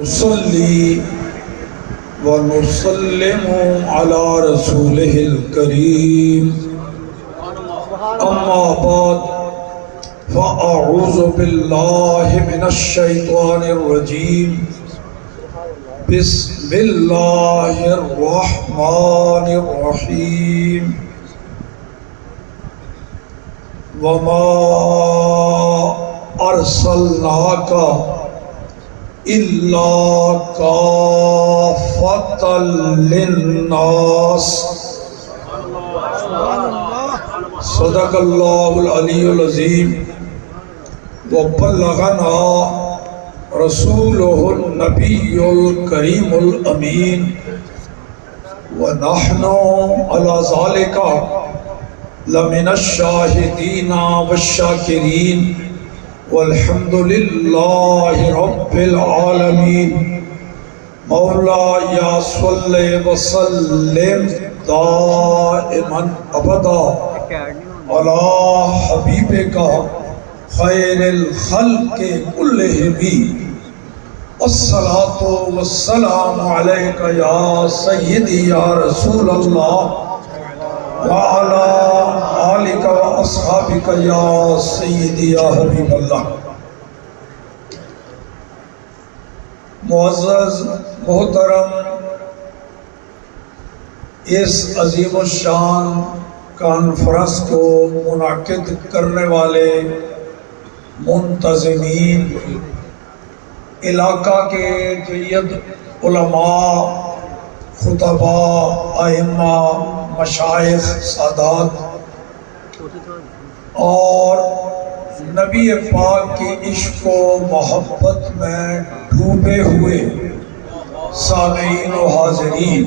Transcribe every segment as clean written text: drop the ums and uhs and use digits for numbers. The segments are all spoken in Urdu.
نصلي ونسلم على رسوله الكريم أما بعد فأعوذ بالله من الشيطان الرجيم بسم الله الرحمن الرحيم وما أرسلناك إلا كافة للناس صدق الله العلي العظيم وبلغنا رسوله النبي الكريم الأمين ونحن على ذلك لمن الشاهدين والشاكرين والحمد لله رب العالمين مولاي صل وسلم دائما ابدا على حبيبك خير الخلق كلهم الصلاة والسلام عليك يا سيدي يا رسول الله وعلى آلك وأصحابك يا سيدي يا حبیب اللہ۔ معزز محترم، اس عظیم الشان کانفرنس کو منعقد کرنے والے منتظمین، علاقہ کے جید علماء، خطباء، ائمہ، مشائخ، سادات اور نبی پاک کی عشق و محبت میں ڈوبے ہوئے سامعین و حاضرین،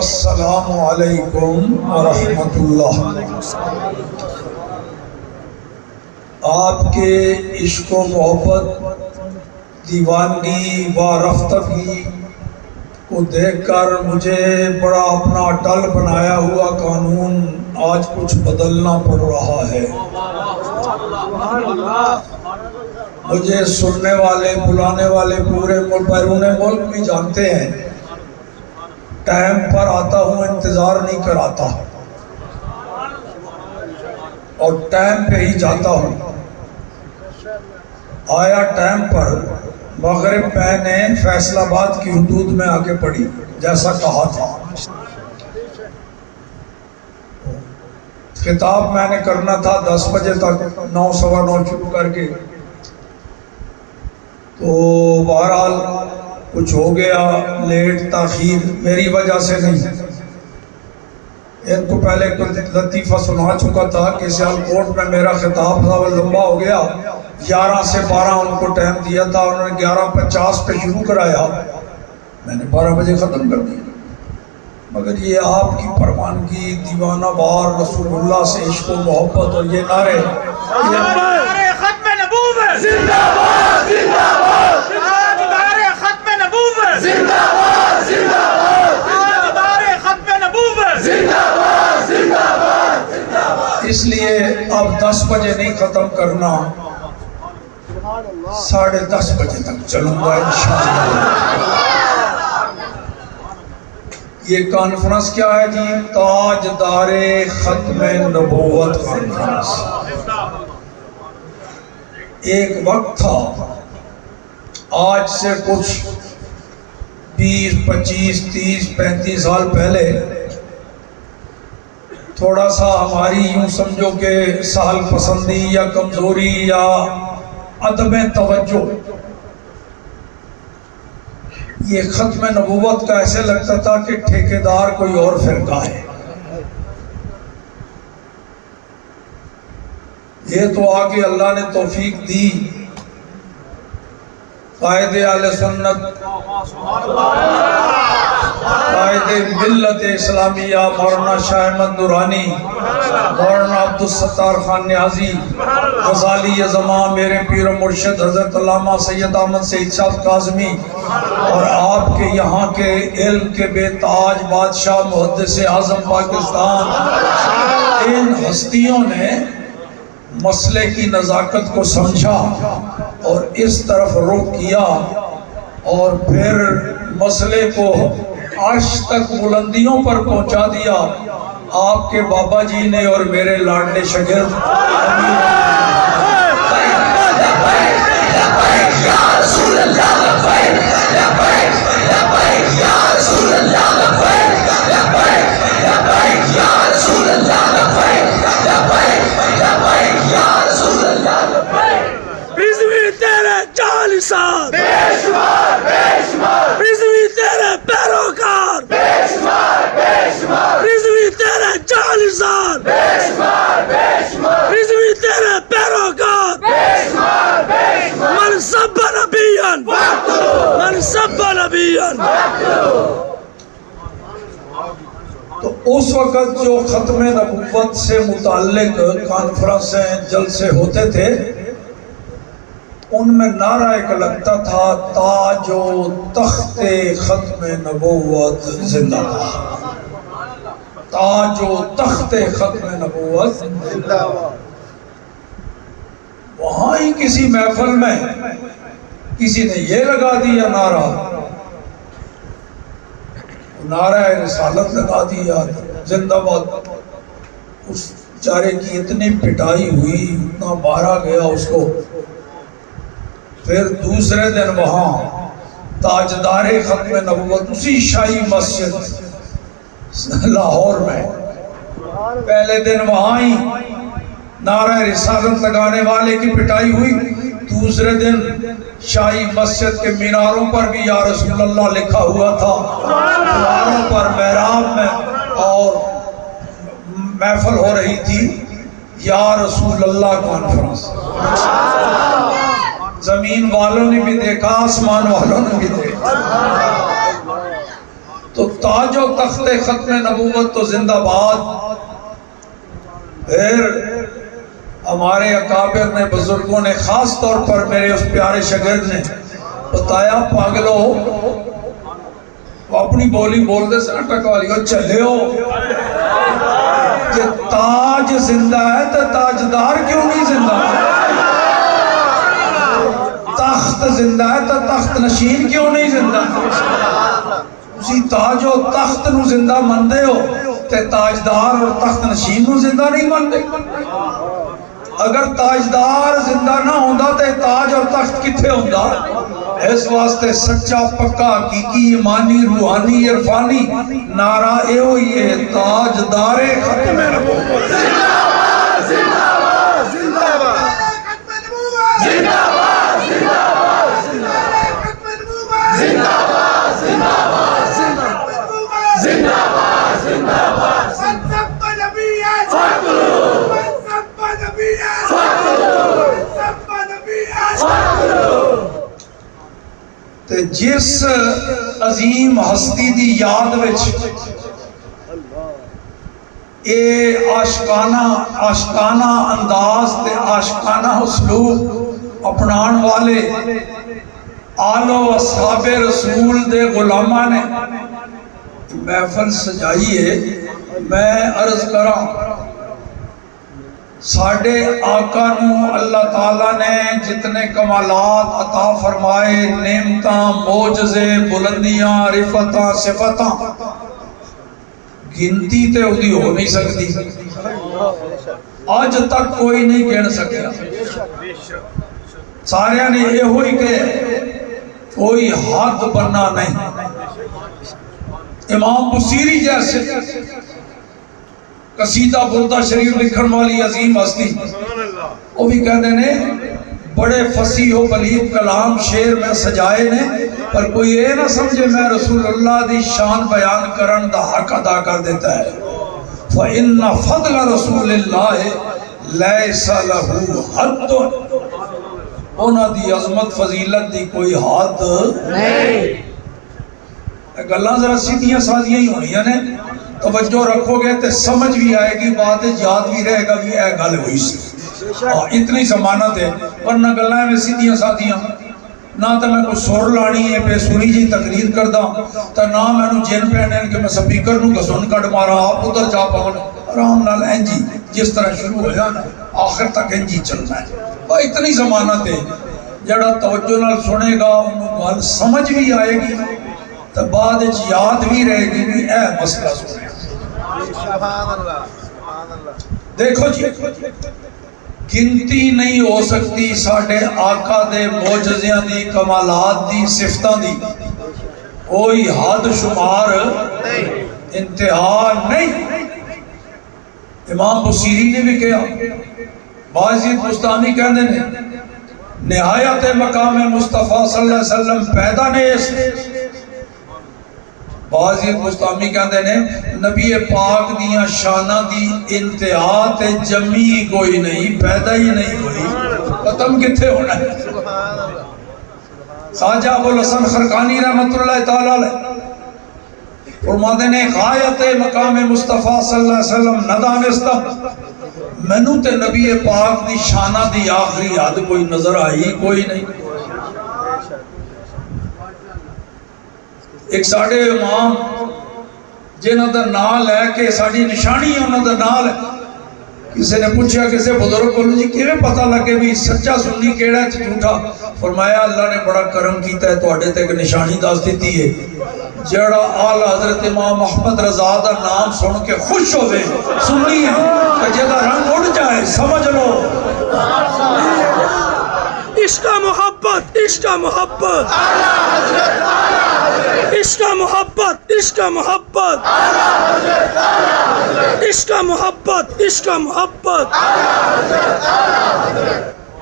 السلام علیکم ورحمۃ اللہ۔ آپ کے عشق و محبت، دیوانگی و رفتگی کو دیکھ کر مجھے بڑا اپنا ٹل بنایا ہوا قانون آج کچھ بدلنا پڑ رہا ہے۔ مجھے سننے والے، بلانے والے پورے بیرون ملک بھی جانتے ہیں، ٹائم پر آتا ہوں، انتظار نہیں کراتا اور ٹائم پہ ہی جاتا ہوں۔ آیا ٹائم پر، مغرب میں نے فیصل آباد کی حدود میں آگے پڑھی جیسا کہا تھا۔ خطاب میں نے کرنا تھا 10 بجے تک، 9 سوا 9 شروع کر کے، تو بہرحال کچھ ہو گیا، لیٹ تاخیر میری وجہ سے نہیں۔ ان کو پہلے لطیفہ سنا چکا تھا کہ سیالکوٹ میں میرا خطاب تھا، وہ لمبا ہو گیا، 11 سے 12 ان کو ٹائم دیا تھا، انہوں نے 11:50 پہ شروع کرایا، میں نے 12 بجے ختم کر دیا۔ مگر یہ آپ کی پروانگی، دیوانہ وار رسول اللہ سے عشق و محبت اور یہ نعرے ختم نبوت زندہ باد زندہ باد، تاجدار ختم نبوت زندہ باد زندہ باد، تاجدار ختم نبوت زندہ باد زندہ باد زندہ باد۔ اس لیے اب 10 بجے نہیں ختم کرنا، 10:30 بجے تک چلوں گا انشاءاللہ۔ یہ کانفرنس کیا ہے جی؟ تاجدار ختم نبوت کانفرنس۔ ایک وقت تھا، آج سے کچھ 20 25 30 35 سال پہلے، تھوڑا سا ہماری یوں سمجھو کہ سہل پسندی یا کمزوری یا عدم توجہ، یہ ختم نبوت کا ایسے لگتا تھا کہ ٹھیکیدار کوئی اور فرقہ ہے۔ یہ تو آگے اللہ نے توفیق دی، قائد اہل سنت، قائد ملت اسلامیہ مولانا شاہ احمد نورانی، مولانا عبدالستار خان نیازی، غزالی زمان میرے پیر و مرشد حضرت علامہ سید احمد سعید صاحب کاظمی، اور آپ کے یہاں کے علم کے بے تاج بادشاہ محدث اعظم پاکستان، ان ہستیوں نے مسئلے کی نزاکت کو سمجھا اور اس طرف رخ کیا اور پھر مسئلے کو عرش تک بلندیوں پر پہنچا دیا آپ کے بابا جی نے اور میرے لاڈلے شاگرد رضوی تیرے جالسان رضوی تیرے پیروکار رضوی تیرے جالسان رضوی تیرے پیروکار من سب نبیان من سب نبیان. تو اس وقت جو ختم نبوت سے متعلق کانفرنسیں جلسے ہوتے تھے ان میں نعرہ ایک لگتا تھا تاج و تخت ختم نبوت زندہ باد. تاج و تخت ختم نبوت زندہ باد. وہاں ہی کسی محفل میں کسی نے یہ لگا دیا نعرہ رسالت لگا دیا زندہ باد. اس بیچارے کی اتنی پٹائی ہوئی اتنا مارا گیا اس کو. پھر دوسرے دن وہاں تاجدار ختم نبوت اسی شاہی مسجد لاہور میں پہلے دن وہاں ہی نعرہ رسالت لگانے والے کی پٹائی ہوئی. دوسرے دن شاہی مسجد کے میناروں پر بھی یا رسول اللہ لکھا ہوا تھا. میناروں پر محراب میں اور محفل ہو رہی تھی یا رسول اللہ کانفرنس. زمین والوں نے بھی دیکھا آسمان والوں نے بھی دیکھا. تو تاج و تخت ختم نبوت تو زندہ باد. پھر ہمارے اکابر نے بزرگوں نے خاص طور پر میرے اس پیارے شاگرد نے بتایا پاگلو اپنی بولی بول دے سنا ٹکالیو چلے ہو کہ تاج زندہ ہے تو تاجدار کیوں نہیں زندہ ہے؟ تخت زندہ ہے تو تخت نشین کیوں نہیں زندہ ہے؟ اسی تاج و تخت نو زندہ مندے ہو تے تاجدار اور تخت نشین نو زندہ نہیں مندے. اگر تاجدار زندہ نہ ہوندا تے تاج اور تخت کتھے ہوندا؟ اس واسطے سچا پکا حقیقی ایمانی روحانی عرفانی نعرہ اے ہوئی ہے تاجدار ختم نبوت زندہ باد زندہ باد زندہ باد زندہ باد زندہ باد زندہ باد زندہ باد زندہ باد زندہ باد تے جس عظیم ہستی دی یاد وچ اے عاشقانہ انداز تے عاشقانہ اسلوب اپنان والے آل و اصحاب رسول دے غلامہ نے محفل سجائی ہے. میں عرض کراں ساڑھے آقا نو اللہ تعالیٰ نے جتنے کمالات عطا فرمائے نعمتاں معجزے بلندیاں رفتاں صفتاں گنتی تے اُدھی ہو نہیں سکتی. آج تک کوئی نہیں گن سکیا. سارے نے یہ ہوئی کہ کوئی حد بننا نہیں. امام بصیری جیسے قصیدہ بردہ شریف لکھن والی عظیم ہستی وہ بھی کہتے ہیں بڑے فصیح و بلیغ کلام شعر میں سجائے نے پر کوئی یہ نہ سمجھے میں رسول اللہ دی شان بیان کرن دا حق ادا کر دیتا ہے. فَإِنَّ فَضْلَ رَسُولِ اللَّهِ لَيْسَ لَهُ حَدٌّ. انہاں دی عظمت فضیلت دی کوئی حد نہیں. گلاں ذرا سیدھیاں سادیاں ہی ہونیاں نے توجہ رکھو گے تے سمجھ بھی آئے گی بات یاد بھی رہے گا بھی اے گل ہوئی سی. اتنی ضمانت ہے ورنہ گلاں میں سیدھیاں سادیاں نہ تو میں کوئی سور لانی ہے بے سوری جی تقریر کردہ تو نہ میں نو جن پہنے کہ میں سپیکر نو گسون کٹ مارا آپ ادھر جا پاؤں آرام نال انجی جس طرح شروع ہو جانا آخر تک انجی چلنا ہے. اتنی ضمانت ہے جڑا توجہ نال سنے گا انہوں گل سمجھ بھی آئے گی تو بعد یاد بھی رہے گی بھی اے مسئلہ سنے. دیکھو جی گنتی نہیں ہو سکتی ساڈے آقا دے معجزیاں دی کمالات دی صفتاں دی کوئی حد شمار انتہا نہیں. امام بصیری نے بھی کہا باعزید بستامی کہنے نے نہایت مقام مصطفیٰ صلی اللہ علیہ وسلم پیدا نیس. باعزید بستامی کہنے نے نبی پاک دیاں شانہ دی انتہا تے جمی کوئی نہیں پیدا ہی نہیں ہوئی ختم کتھے ہونا ہے. خواجہ ابو الحسن خرقانی رحمت اللہ تعالیٰ علیہ فرماتے نے غایت مقام مصطفیٰ صلی اللہ علیہ وسلم نہ دانستہ مینوں تے نبی پاک دی شانہ دی آخری حد کوئی نظر آئی کوئی نہیں. ایک ساڑھے امام جنہاں دا نال ہے کہ ساڑھی نشانی ہے انہاں دا نال ہے. کسی نے پوچھا کسی بزرگ کو جی کیویں پتہ لگے بھی سچا سنی کیڑا ہے جھوٹا. فرمایا اللہ نے بڑا کرم کیتا ہے تواڈے تے ایک نشانی دس دتی ہے جڑا آل حضرت امام احمد رضا دا نام سن کے خوش ہوئے سنی ہے کہ جدا رنگ اڑ جائے سمجھ لو. عشق محبت عشق محبت عشق محبت عشق محبت عشق محبت عشق محبت.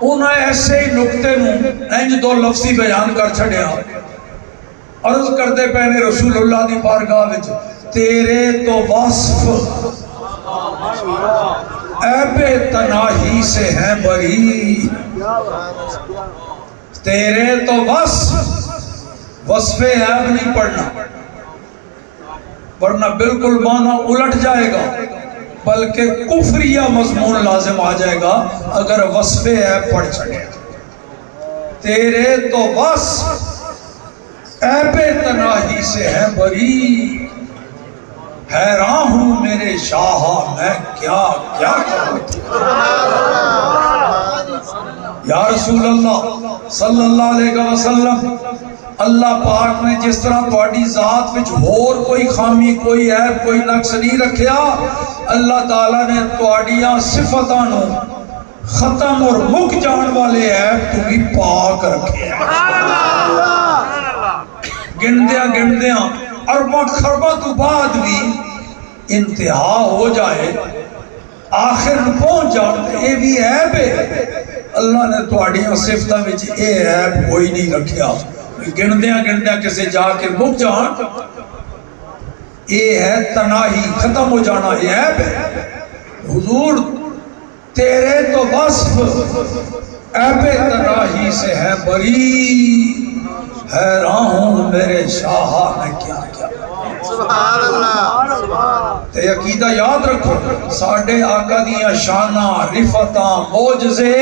انہاں ایسے ہی نکتے نوں انج دو لفظی بیان کر چھڑیا. عرض کرتے پہنے رسول اللہ دی بارگاہ وچ تیرے تو وصف عیب تناہی سے ہیں بری. تیرے تو وصف عیب نہیں پڑھنا ورنہ بالکل معنی الٹ جائے گا بلکہ کفریہ مضمون لازم آ جائے گا اگر وصف عیب پڑھ چھڑے. تیرے تو وصف عیب تناہی سے ہے بری. حیران ہوں میرے شاہ میں کیا کیا کروں. یا رسول اللہ صلی اللہ علیہ وسلم اللہ پاک نے جس طرح تواڈی ذات وچ ہور کوئی خامی کوئی عیب کوئی نقص نہیں رکھیا اللہ تعالیٰ نے تواڈیاں صفتاں نو ختم اور مک جان والے عیب تو بھی پاک رکھے. گندیاں ارباں خرباں تو بعد بھی انتہا ہو جائے آخر پہنچ جاؤ یہ بھی عیب ہے. اللہ نے تواڈیاں صفتاں وچ اے عیب کوئی نہیں رکھیا. گندیاں کسے جا کے مک جان یہ ہے تناہی ختم ہو جانا یہ عیب ہے. حضور تیرے تو وصف عیب تناہی سے ہے بری. حیران ہوں میرے شاہ میں کیا کیا. سبحان اللہ. تے عقیدہ یاد رکھو ساڈے آقا دیاں شاناں رفتاں معجزے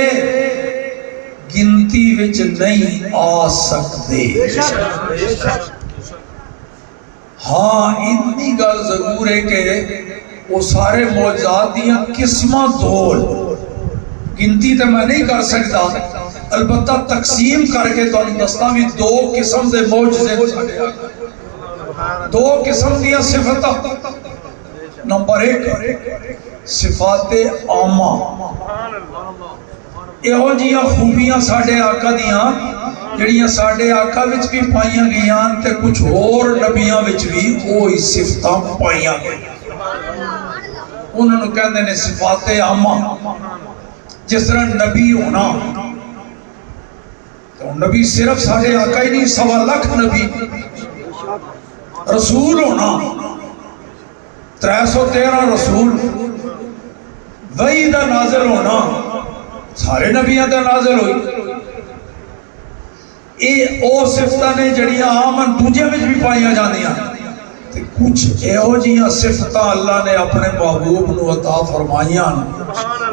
گنتی وچ نہیں آ سکتے. ہاں اتنی گل ضرور ہے کہ وہ سارے معجزات دیاں قسماں دول گنتی تے میں نہیں کر سکتا البتہ تقسیم کر کے تو دستا بھی دو قسم دے معجزے دو قسم دیا صفتاں. نمبر ایک صفات عامہ یہو جیاں خوبیاں ساڑھے آقا دیاں جڑیاں ساڑھے آقا وچ بھی پائیاں گیاں تے کچھ اور نبیاں وچ بھی وہی صفتاں پائیاں گیاں. انہوں نے کہندے نے صفات عامہ جس طرح نبی ہونا تو نبی صرف ساڑھے آقا ہی نہیں 1.25 لاکھ نبی. رسول ہونا 313 رسول. وحی دا نازل ہونا سارے نبیاں دا نازل ہوئی. اے او صفتاں نے جڑیاں آمن دوجے وچ بھی پائیاں جاندیاں تے کچھ ایہو جیاں صفتاں اللہ نے اپنے محبوب نو عطا فرمائیاں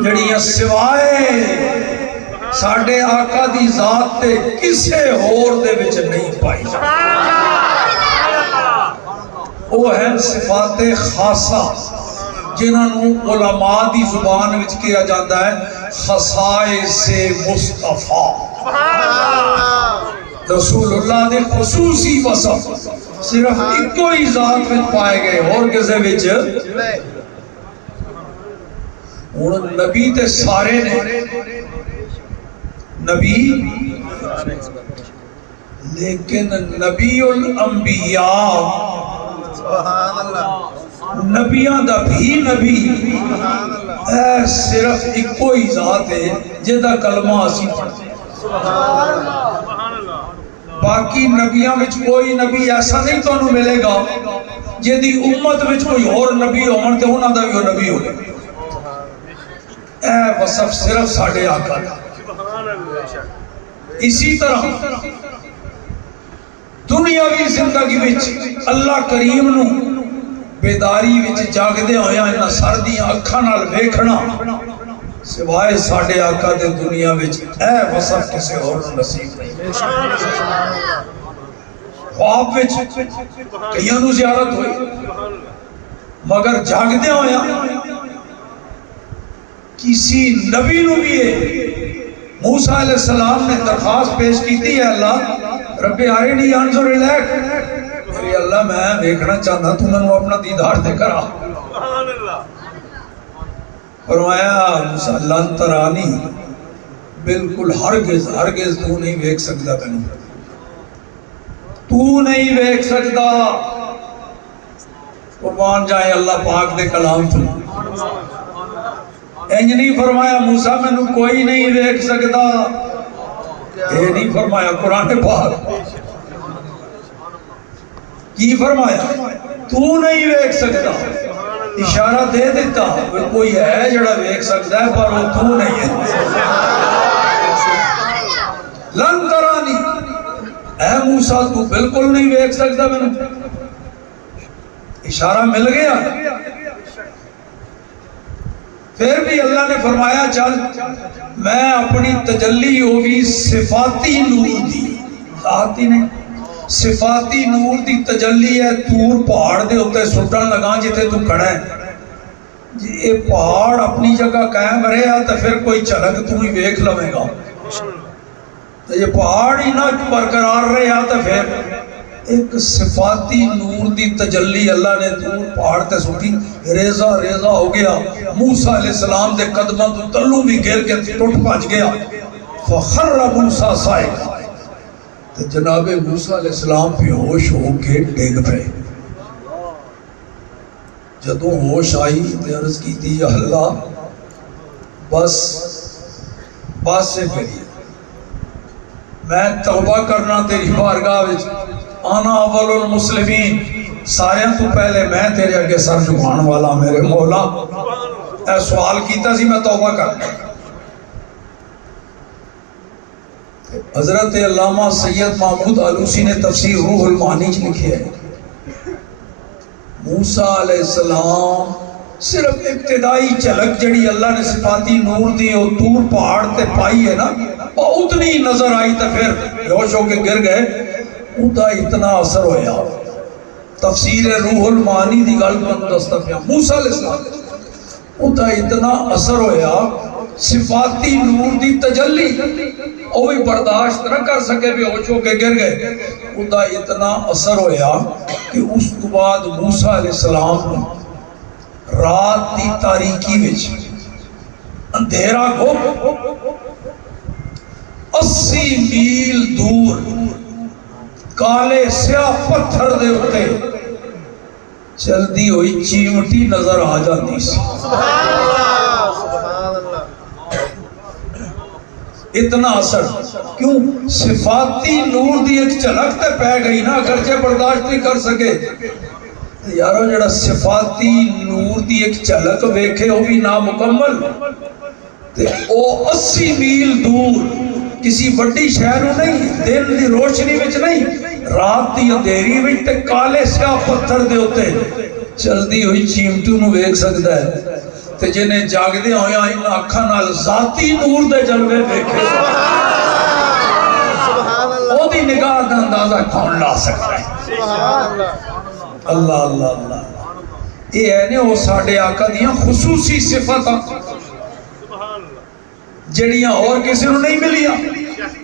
جڑیاں سوائے ساڈے آقا دی ذات تے کسے ہور دے وچ نہیں پائی جاندی. وہ ہیں صفات خاصہ جنہاں نو علماء دی زبان وچ کیا جاتا ہے خصائص مصطفیٰ. رسول اللہ نے خصوصی وصف صرف ایک ہی ذات میں پائے گئے اور کسے وچ ہن نبی تے سارے نے نبی لیکن نبی الانبیاء نبیاں دا بھی نبی اے صرف ایک ہی ذات ہے جہدا کلمہ اسی پڑھتے باقی نبیاں وچ کوئی نبی ایسا نہیں تو ملے گا جہدی امت وچ کوئی اور نبی ہون تے انہاں دا بھی وہ نبی ہوگا اے وصف صرف ساڈے آقا دا اسی طرح دنیاوی زندگی وچ اللہ کریم نو بیداری وچ جاگدے ہویا انہاں سردیاں اکھاں نال ویکھنا سوائے ساڈے آقا دے دنیا وچ اے وصف کسے اور نصیب نہیں خواب وچ کئیاں نو زیارت ہوئی مگر جاگدے ہویا کسی نبی نو بھی ہے موسیٰ علیہ السلام نے درخواست پیش کی تھی ہے اللہ رب ارنی انظر الیک میرے اللہ میں دیکھنا چاہتا تو میں اپنا دیدار دے کرا فرمایا موسیٰ لن ترانی بالکل ہرگز تو نہیں دیکھ سکتا بنو تو نہیں دیکھ سکتا قربان جائے اللہ پاک دے کلام تو انج نہیں فرمایا موسیٰ میں نو کوئی نہیں دیکھ سکتا یہ نہیں فرمایا قرآن پاک کی فرمایا تو نہیں دیکھ سکتا اشارہ دے دیتا کوئی ہے جڑا دیکھ سکتا ہے پر وہ تو نہیں ہے لن ترانی اے موسیٰ تو بالکل نہیں دیکھ سکتا میں نے اشارہ مل گیا پھر بھی اللہ نے فرمایا چل میں اپنی تجلی ہوگی صفاتی نور دی ذاتی نہیں صفاتی نور دی تجلی ہے تور پہاڑ دے ہوتے سٹن لگا جتے تو کھڑا ہے یہ پہاڑ اپنی جگہ قائم رہا تو پھر کوئی چلک تو ہی ویکھ لوے گا تو یہ پہاڑ ہی نہ برقرار رہا تو پھر ایک صفاتی نور دی تجلی اللہ نے دور پہاڑ تے سٹی ریزہ ہو گیا موسیٰ علیہ السلام دے قدمہ تو تلو بھی گر کے ٹوٹ پاج گیا فخر موسیٰ صائقہ تو جناب موسیٰ علیہ السلام پہ ہوش ہو کے ڈگ پہ جدوں ہوش آئی تے عرض کی تھی یا اللہ بس سے پہلی میں توبہ کرنا تیری بارگاہ وچ آنا اول المسلمین سارے تو پہلے میں تیرے آگے سر جھکان والا میرے مولا اے سوال کیتا سی میں توبہ کرنا حضرت علامہ سید محمود آلوسی نے تفسیر روح المعانی لکھی ہے موسیٰ علیہ السلام صرف ابتدائی چلک جڑی اللہ نے صفاتی نور دی اور طور پہاڑ تے پائی ہے نا وہ اتنی نظر آئی تو پھر بیہوش ہو کے گر گئے اُدا اتنا اثر ہویا تفسیر روح المعانی دی گل کو دستہ موسیٰ علیہ السلام اُدا اتنا اثر ہویا صفاتی نور دی تجلی اوہی برداشت نہ کر سکے بھی ہوچو کے گر گئے اُدا اتنا اثر ہویا کہ اس کے بعد موسیٰ علیہ السلام رات دی تاریکی وچ اندھیرا کو 80 میل دور کالے سیاہ پتھر دے ہوتے چلدی ہوئی چیمٹی نظر آ جاتی سی اتنا اثر کیوں صفاتی نور دی ایک چلک تے پہ گئی نا اگرچہ برداشت نہیں کر سکے یارو جڑا صفاتی نور دی ایک چلک ویکھے وہ بھی نامکمل تے او 80 میل دور کسی بڑی شہر نہیں دن دی روشنی وچ نہیں رات دی اندھیری وچ تے کالے سیاہ پتھر دے ہوتے چلدی ہوئی چیمٹو نو ویکھ سکدا ہے تے جنہیں جاگدے ہویا ان اکھاں نال ذاتی نور دے جلوے ویکھے او دی نگاہ دا اندازہ کون لا سکتا ہے اللہ اللہ اللہ یہ ہے نے وہ ساڈے آقا دیاں خصوصی صفتاں جڑیاں اور کسی نو نہیں ملیاں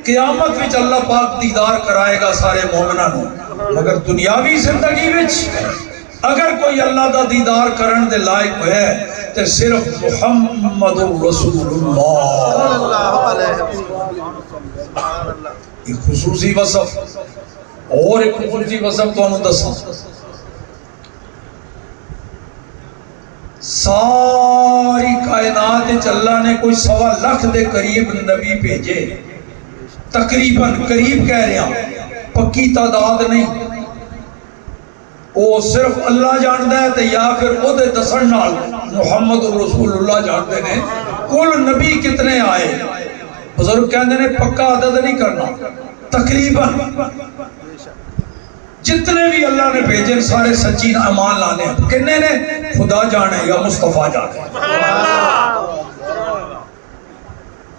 قیامت وچ اللہ پاک دیدار کرائے گا سارے مومناں نوں، مگر دنیاوی زندگی وچ اگر کوئی اللہ دا دیدار کرن دے لائق ہے تے صرف محمد رسول اللہ۔ ایک خصوصی وصف اور ایک خصوصی وصف تو انہوں دسا، ساری کائنات اللہ نے کوئی 1.25 لاکھ دے قریب نبی بھیجے، تقریباً قریب کہہ رہے ہیں، پکی تعداد نہیں، وہ صرف اللہ جانتا ہے تے یا پھر وہ دے دسن نال محمد رسول اللہ جانتے ہیں کل نبی کتنے آئے۔ بزرگ کہتے ہیں پکا عدد نہیں کرنا، تقریباً جتنے بھی اللہ نے بھیجے سارے سچی ایمان لانے ہیں، کتنے نے خدا جانے یا مصطفیٰ جانے،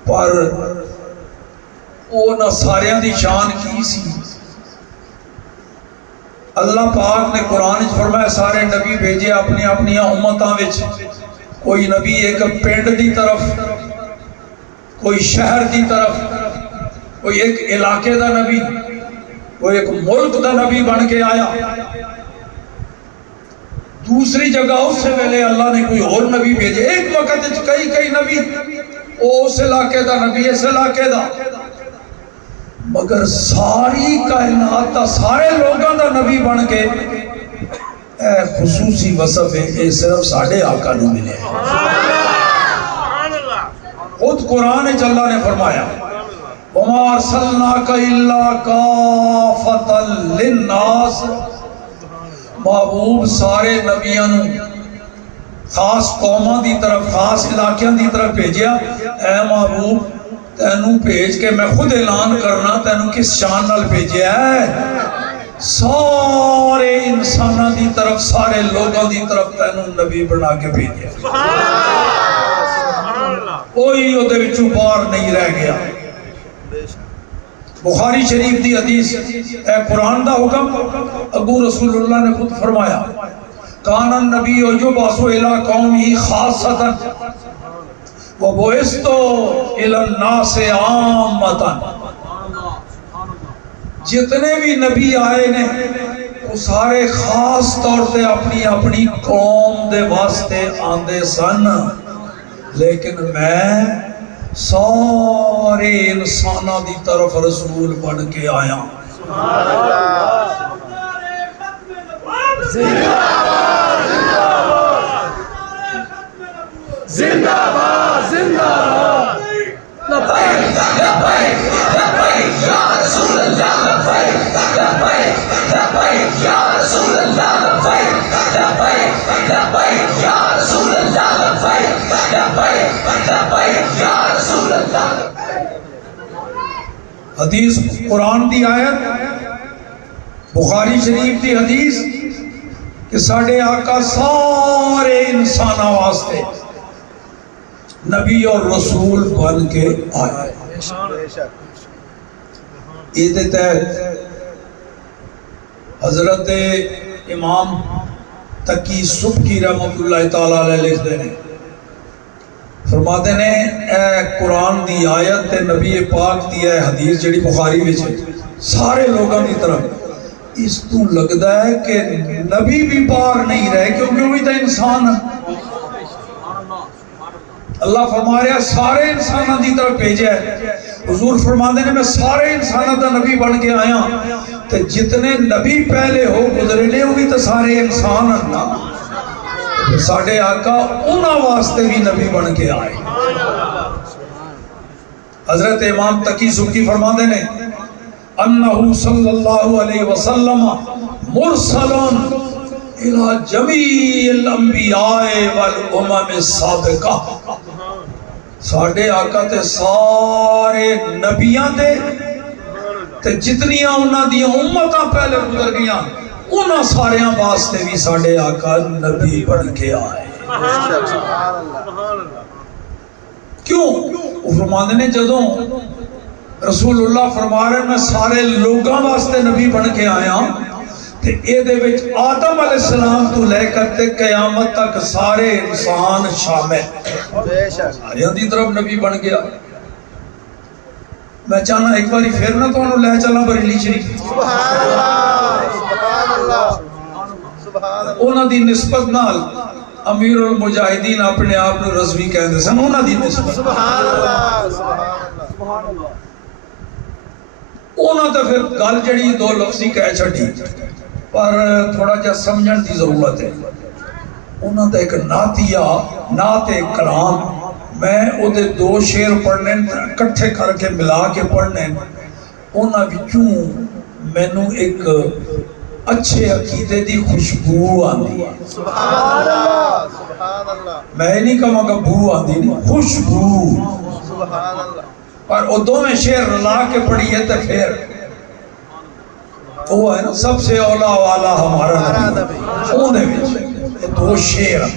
پر وہ نہ سارے دی شان کی سی۔ اللہ پاک نے قرآن فرمایا سارے نبی بھیجے اپنی اپنی امتاں وچ، کوئی نبی ایک پنڈ دی طرف، کوئی شہر دی طرف، کوئی ایک علاقے دا نبی، کوئی ایک ملک دا نبی بن کے آیا۔ دوسری جگہ اس سے پہلے اللہ نے کوئی اور نبی بھیجے، ایک وقت کئی نبی، وہ اس علاقے دا نبی، اس علاقے دا، مگر ساری کائنات دا سارے لوگاں دا نبی بن کے اے خصوصی وصف ہے، اے صرف ساڑھے آقا نو ملے ہیں۔ خود قرآن اللہ نے فرمایا وَمَا أَرْسَلْنَاكَ إِلَّا كَافَةً لِلنَّاسِ، محبوب سارے نبیاں نو خاص قوماں دی طرف، خاص علاقیاں دی طرف بھیجیا۔ اے محبوب تینوں بھیج کے میں خود اعلان کرنا تینوں کس شان نال بھیجیا ہے، سارے انساناں دی طرف، سارے لوگاں دی طرف تینوں نبی بنا کے بھیجیا، کوئی اودے وچوں باہر نہیں رہ گیا۔ بخاری شریف دی حدیث، اے قرآن دا حکم، ابو رسول اللہ نے خود فرمایا کان النبی یبعث الی قومہ خاصۃ وَبُعِثْتُ إِلَى النَّاسِ عَامَّةً، جتنے بھی نبی آئے نے وہ سارے خاص طور سے اپنی اپنی قوم دے واسطے آندے سن، لیکن میں سارے انسانہ دی طرف رسول بن کے آیا۔ زندہ باد، زندہ باد، لبیک لبیک لبیک یا رسول اللہ، لبیک لبیک لبیک یا رسول اللہ، لبیک لبیک لبیک یا رسول اللہ، لبیک لبیک لبیک یا رسول اللہ۔ حدیث قرآن دی آیت، بخاری شریف دی حدیث کہ ساڑھے آقا سارے انسانہ واسطے نبی اور رسول بن کے آئے۔ عید تحت حضرت امام تقی سبکی رحمت اللہ تعالیٰ علیہ لکھتے ہیں، فرماتے ہیں اے قرآن دی آیت تے نبی پاک دی اے حدیث جڑی بخاری وچ سارے لوگاں دی طرف، اس تو لگدا ہے کہ نبی بھی پار نہیں رہے کیونکہ وہی تو انسان ہے۔ اللہ فرما رہا سارے انسانوں دی طرف بھیجا ہے، حضور فرماتے ہیں میں سارے انسانوں دا نبی بن کے آیا، تے جتنے نبی پہلے ہو گزرے نے وہی تو سارے انسان ہیں، ساڑھے آقا انہاں واسطے بھی نبی بن کے آئے۔ حضرت امام تقی سبکی فرماتے ہیں انہو صلی اللہ علیہ وسلم مرسلن الى جمیع الانبیاء والامم السابقہ، ساڑھے آقا تے سارے نبیاں دے تے جتنیاں انہاں دی امتاں پہلے گزر گیاں انہاں ساریاں واسطے بھی ساڑھے آقا نبی بن کے آئے۔ کیوں؟ وہ فرمانے نے جدوں رسول اللہ فرما رہے میں سارے لوگاں واسطے نبی بن کے آیا، تے اے دے وچ آدم علیہ السلام تو لے کر تے قیامت تک سارے انسان شامل، سارے دی طرف نبی بن گیا۔ میں چاہنا ایک باری پھر نہ تو لے چلا بریلی شریف سبحان اللہ سبحان اللہ سبحان اللہ انہاں دی نسبت نال امیر المجاہدین اپنے آپ نے رضوی کہندے سن انہاں دی نسبت سبحان اللہ سبحان اللہ انہاں تے پھر گل جڑی دو لفظی کہہ چھڈی پر تھوڑا جا سمجھن دی ضرورت ہے انہاں تے ایک نعتیہ نعت کلام میں او دے دو شعر پڑھنے اکٹھے کر کے ملا کے پڑھنے انہاں وچوں مینوں ایک اچھے عقیدے دی خوشبو آندی ہے سبحان اللہ سبحان اللہ میں نہیں کہوں گا بو آندی نہیں خوشبو سبحان اللہ پر او دو میں شعر رلا کے پڑھی ہے تو پھر وہ ہے نا سب سے اولا والا ہمارا نبی اون دے وچ دو شعر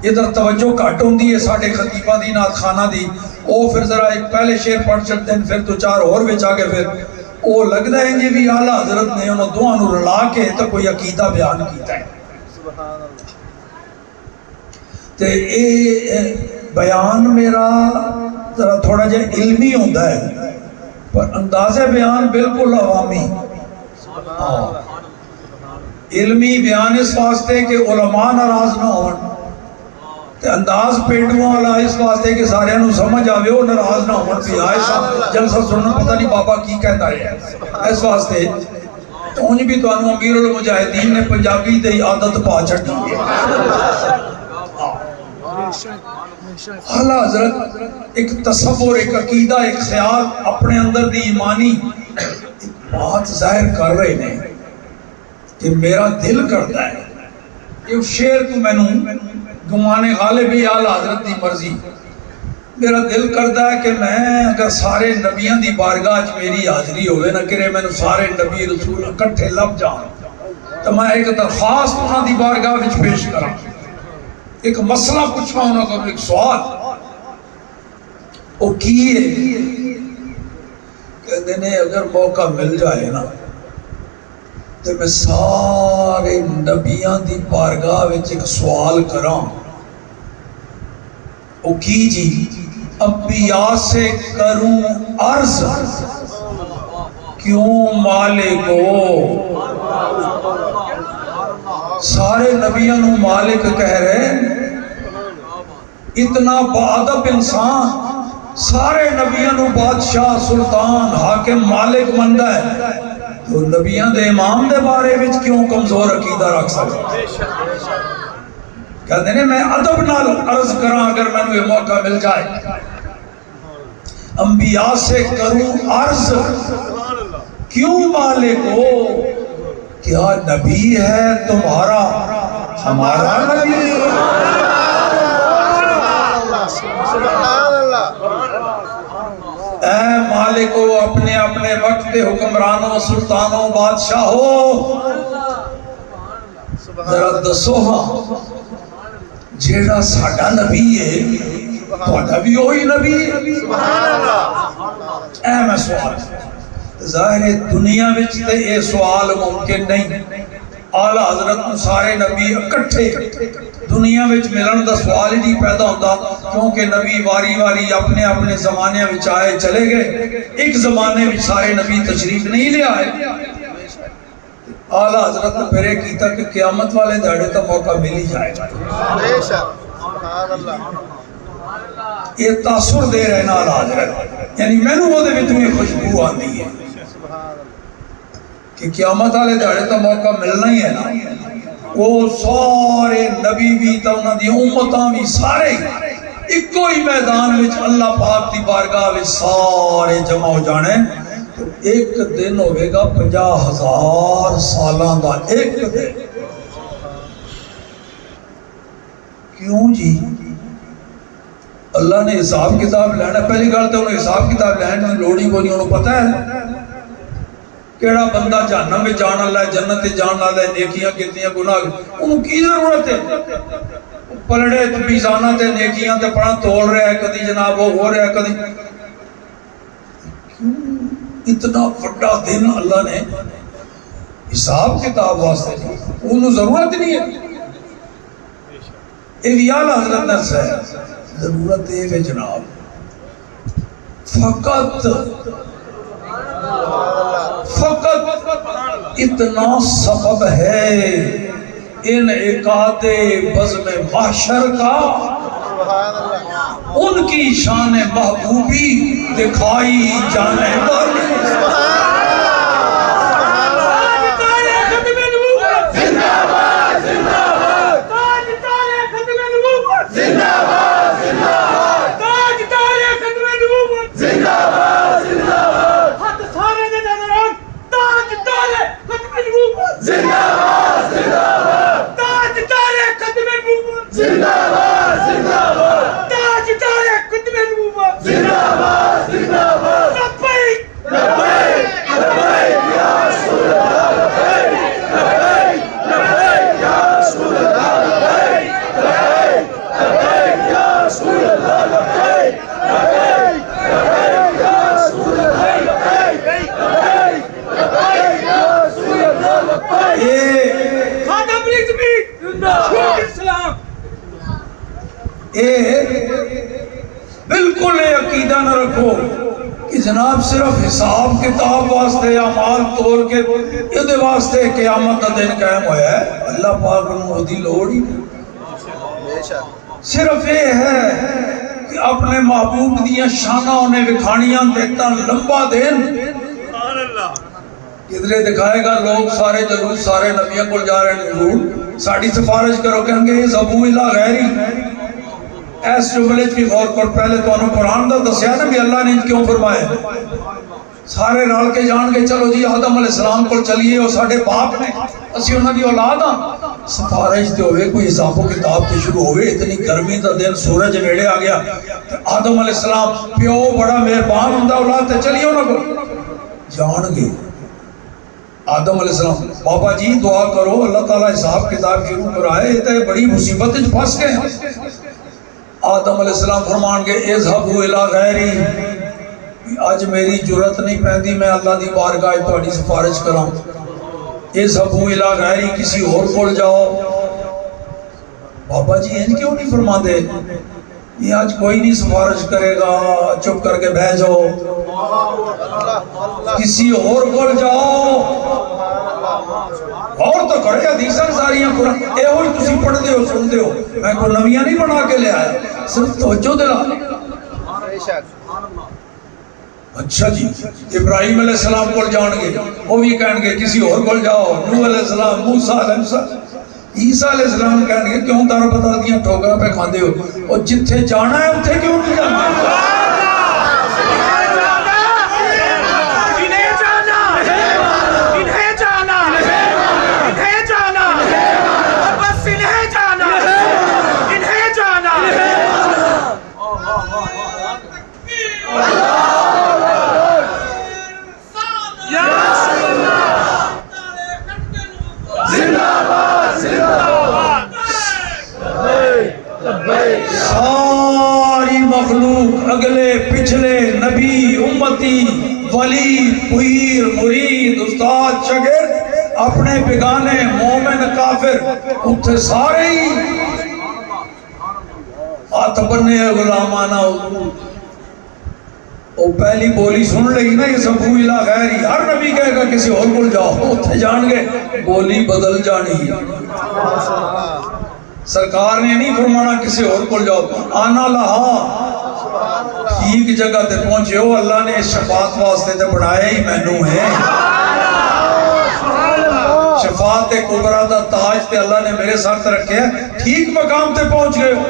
ادھر توجہ گھٹ ہوندی ہے ساڈے خطیبہ دی نعت خانہ دی او پھر ذرا ایک پہلے شعر پڑھ چڑھتے ہیں پھر تو چار اور وچ آ کے پھر او لگدا ہے جی بھی اعلیٰ حضرت نے انہوں دوہاں نو رلا کے تو کوئی عقیدہ بیان کیتا ہے سبحان اللہ تے اے بیان میرا ذرا تھوڑا جا علمی ہوتا ہے پر انداز بیان بالکل عوامی علمی بیان اس واسطے کہ علماء ناراض نہ ہون تے انداز پیڑوں والا اس واسطے کہ سارے نو سمجھ آوے وہ ناراض نہ ہون بھی آئے جلسہ سننا پتہ نہیں بابا کی کہتا ہے اس واسطے تو انج بھی تو انو امیر المجاہدین نے پنجابی دی عادت پا چھڑی ہے اعلیٰ حضرت ایک تصور ایک عقیدہ ایک خیال اپنے اندر دی ایمانی بات ظاہر کر رہے ہیں کہ میرا دل کرتا ہے یہ شعر تو میں نے گمانے غالب ہی اعلیٰ حضرت دی مرضی میرا دل کرتا ہے کہ میں اگر سارے نبیاں دی بارگاہ میری حاضری ہوئے نہ کرے میں نے سارے نبی رسول اکٹھے لب جان تو میں ایک درخواست انہاں دی بارگاہ وچ پیش کراں ایک مسئلہ پوچھا ہونا کو ایک سوال وہ کی ہے کہتے ہیں اگر موقع مل جائے نا تو میں سارے نبیان دی بارگاہ وچ ایک سوال کراں وہ کی جی انبیاء سے کروں عرض کیوں مالک ہو سارے نبیوں نو مالک کہہ رہے اتنا بادب انسان سارے نبیوں نو بادشاہ سلطان حاکم مالک مندہ ہے تو نبیوں دے امام دے بارے وچ کیوں کمزور عقیدہ رکھ سکتے کہتے ہیں میں ادب نال عرض کراں اگر میں نے موقع مل جائے انبیاء سے کروں عرض کیوں مالک ہو کیا نبی ہے تمہارا ہمارا نبی سبحان اللہ اے مالک ہو اپنے اپنے وقت کے حکمرانوں سلطانوں بادشاہوں ذرا دسو ہاں جیڑا ساڈا نبی ہے تہاڈا بھی وہی نبی ہے سبحان اللہ اے میں سوال ظاہر دنیا وچ تے یہ سوال ممکن نہیں اعلیٰ حضرت سارے نبی اکٹھے دنیا وچ ملن دا سوال ہی نہیں پیدا ہوتا کیونکہ نبی واری واری اپنے اپنے زمانے وچ آئے چلے گئے ایک زمانے وچ سارے نبی تشریف نہیں لے آئے اعلیٰ حضرت نے پھر یہ کیتا کہ قیامت والے دہاڑے تا موقع مل ہی جائے گا بے شک سبحان اللہ یہ تاثر دے رہے نا اعلیٰ حضرت یعنی میں نے وہ دے وچ میں خوشبو آندی ہے کہ قیامت والے دہاڑے تا موقع ملنا ہی ہے نا وہ سارے نبی بھی تا انہاں دی امتاں بھی سارے ایک کوئی میدان وچ اللہ پاک دی بارگاہ وچ سارے جمع ہو جانے تو ایک دن ہوئے گا 50,000 سالاں دا ایک دن کیوں جی اللہ نے حساب کتاب لینا پہلی گل تو انہوں حساب کتاب لینا لوڑی کو نہیں انہوں پتہ ہے کیڑا بندہ جہنم میں جان والا ہے جنت میں جان والا ہے نیکیاں کتنیاں گناہ انہوں کی ضرورت ہے پلڑے میزانہ تے نیکیاں تے پڑھا توڑ رہا ہے کدی جناب وہ ہو رہا ہے کدی اتنا بڑا دن اللہ نے حساب کتاب واسطے انہوں ضرورت نہیں ہے اے ویال حضرت نرس ہے ضرورت ہے جناب فقط اتنا سبب ہے انعقاد بزم محشر کا، سبحان اللہ ان کی شان محبوبی دکھائی جانے والی۔ بالکل یہ عقیدہ نہ رکھو کہ جناب صرف حساب کتاب واسطے یا مال تول کے یہ واسطے قیامت کا دن قائم ہویا ہے۔ اللہ پاک کو دی لوڑ ہی نہیں، بے شک صرف یہ ہے کہ اپنے محبوب دیاں شانہ انہیں وکھانیاں دیکھتا لمبا دن کدھرے دکھائے گا لوگ سارے جلوس سارے نبیوں کو جا رہے ہیں حضور ساڑی سفارش کرو کہیں گے یہ زبو الہ غیری۔ ایس جملے کی غور کر، پہلے تو انہوں قرآن دا دسیا نا بھی اللہ نے کیوں فرمائے، سارے رال کے جان کے چلو جی آدم علیہ السلام کو چلیے اور ساڑھے باپ نے اسی انہوں دی اولاد ہاں، سفارش دے ہوئے کوئی حساب و کتاب تے شروع ہوئے، اتنی گرمی دا دن سورج ویڑے آ گیا، آدم علیہ السلام پیو بڑا مہربان ہوں اولاد تے چلیے انہوں کو جان گے۔ آدم علیہ السلام بابا جی دعا کرو اللہ تعالیٰ حساب کتاب شروع کرائے، یہ تو بڑی مصیبت پھنس گئے ہیں۔ آدم علیہ السلام فرمان کے اذهبوا الى غیری، آج میری جرت نہیں پہندی میں اللہ دی بارگاہ تہاڈی سفارش کراں، اذهبوا الى غیری کسی اور کول جاؤ۔ بابا جی ان کیوں نہیں فرما دے یہ آج کوئی نہیں سفارش کرے گا چپ کر کے بہ جاؤ، کسی اور کول جاؤ۔ اور تو کھڑے حدیثاں ساریاں قرآن اے ہوئی تسی پڑھ دے ہو سن دے ہو، میں کوئی نویاں نہیں بنا کے لے آیا، صرف توجہ دلا۔ بے شک اچھا جی ابراہیم علیہ السلام کو جان گے وہ بھی کہیں گے کسی اور کو جاؤ، نوح علیہ السلام، موسیٰ علیہ السلام، عیسیٰ علیہ السلام کہیں گے کیوں دار بتا دیا ٹھوکرا پہ کھاندے ہو، اور جتھے جانا ہے اتھے کیوں نہیں جانا؟ ساری مخلوق اگلے پچھلے نبی امتی ولی پیر مرید استاد شاگرد اپنے بگانے مومن کافر اتھے سارے ہی ہاتھ بننے غلامانہ وہ پہلی بولی سن لگی نا یہ زبو الہ غیری، ہر نبی کہے گا کسی اور کو جاؤ، اتھے جان گے بولی بدل جانی۔ سرکار نے نہیں فرمانا کسی اور کو جاؤ، آنا لہا ٹھیک جگہ تے پہنچے ہو، اللہ نے شفاعت واسطے تے بڑھایا ہی مینوں ہے، شفاعت کبریٰ دا تاج تے اللہ نے میرے ساتھ رکھے ہیں، ٹھیک مقام تے پہنچ گئے ہو۔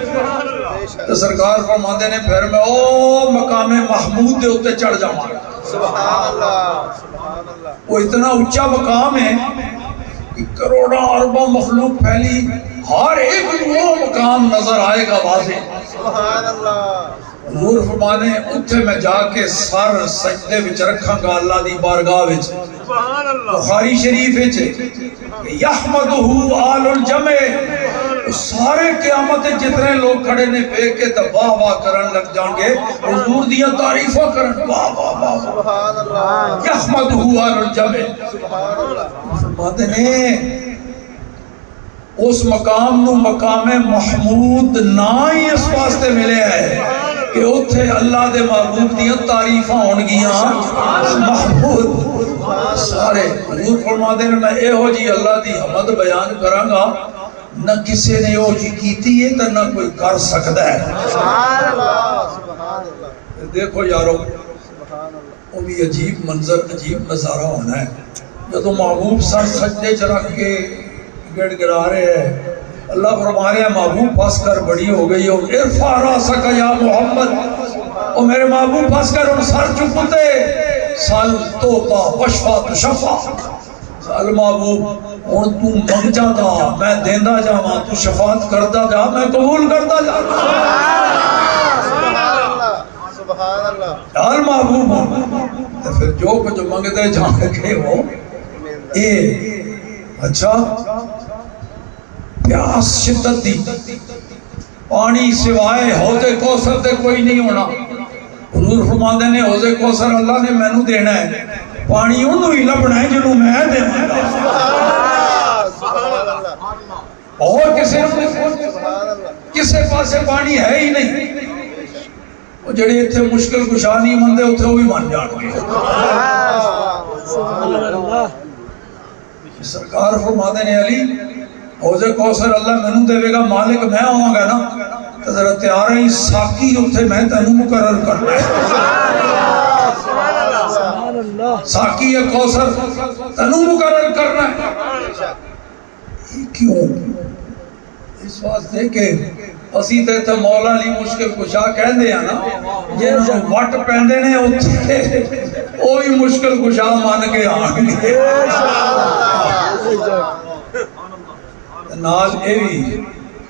تو سرکار فرماندے نے پھر میں او مقام محمود دے ہوتے چڑھ جاؤں، سبحان اللہ سبحان اللہ، وہ اتنا اونچا مقام ہے کہ کروڑوں اربوں مخلوق پھیلی، ہر ایک وہ مقام نظر آئے گا واضح۔ سبحان اللہ، حضور فرمانے اتھے میں جا کے سر سجدے وچ رکھاں گا اللہ دی بارگاہ وچ۔ بخاری شریف وچ یحمدہ آل الجمع، سارے قیامت جتنے لوگ کھڑے نے پہ کے تو واہ واہ کرن لگ جان گے، حضور دیاں تعریفاں کرن، واہ واہ واہ سبحان اللہ، یحمدہ آل الجمع۔ سبحان اللہ، فرماتے نے اس مقام نو مقام محمود نہ ہی اس واسطے ملے ہے کہ اتھے اللہ دے محبوب دیاں تعریفاں ہون گیاں محبوب سارے حضور فرما دے میں اے ہو جی اللہ دی حمد بیان کروں گا نہ کسی نے ہو جی کیتی ہے تو نہ کوئی کر سکتا ہے سبحان اللہ سبحان اللہ دیکھو یارو سبحان اللہ وہ بھی عجیب منظر عجیب نظارہ ہونا ہے جب محبوب سر سجدے چ رکھ کے گڑ گڑا رہے ہیں اللہ فرما رہے ہیں محبوب پھنس کر بڑی ہو گئی اور ارفع راسک یا محمد اور میرے محبوب پھنس کر ان سر چکتے سال توتا وشفا تشفا سال محبوب اور تو منگ جاتا میں دیندہ جاواں تو شفاعت کرتا جا میں قبول کرتا جا سبحان اللہ سبحان اللہ یار محبوب تو پھر جو کچھ منگتے جان کے وہ اے اچھا پیاس شدت دی پانی سوائے حوض کوثر تے کوئی نہیں ہونا حضور فرماندے نے حوض کوثر اللہ نے مینوں دینا ہے پانی انہوں ہی لبنا ہے جنہوں میں دیواں گا سبحان اللہ اور کسی سبحان اللہ کسے پاسے پانی ہے ہی نہیں وہ جڑے اتھے مشکل کشا نہیں مندے اتھے وہ بھی مان جان گے سبحان اللہ سرکار فرماتے نے علی حوض کوثر اللہ مینوں دے گا مالک میں ہوں گا نا تو ذرا تیار ہے ساقی اتھے میں تینوں مقرر کرنا ہے ساقی کوثر تینوں مقرر کرنا ہے یہ کیوں اس واسطے کہ اسی تے مولا علی مشکل کشا کہندے ہیں نا جنہوں وٹ پیندے نے اتھے وہ بھی مشکل کشا مان کے آن گے نال اے بھی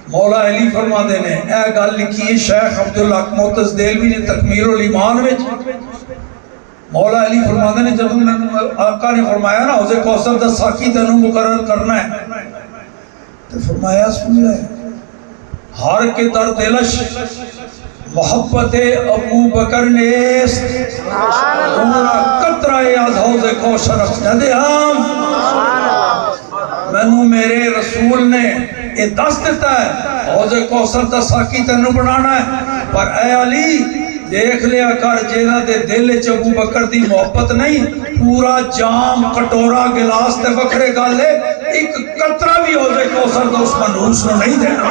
مولا علی فرما دے نے اے گل لکھی شیخ عبداللہ محتز دیلوی نے تکمیل الایمان وچ مولا علی فرما دے نے جب آقا نے فرمایا نا حوض کوثر دا ساقی تینوں مقرر کرنا ہے تو فرمایا سن لے ہر کے در دلش محبت ابو بکر نیست پورا قطرہ از حوض کوثر اخجدے ہم مینوں میرے رسول نے یہ دس دیتا ہے حوض کوثر دا ساقی تینوں بنانا ہے پر اے علی دیکھ لیا کر جینا دے دل وچ ابو بکر دی محبت نہیں پورا جام کٹورا گلاس تے وکھرے گل لے ایک قطرہ بھی حوض کوثر دا اس منحوس نو نہیں دینا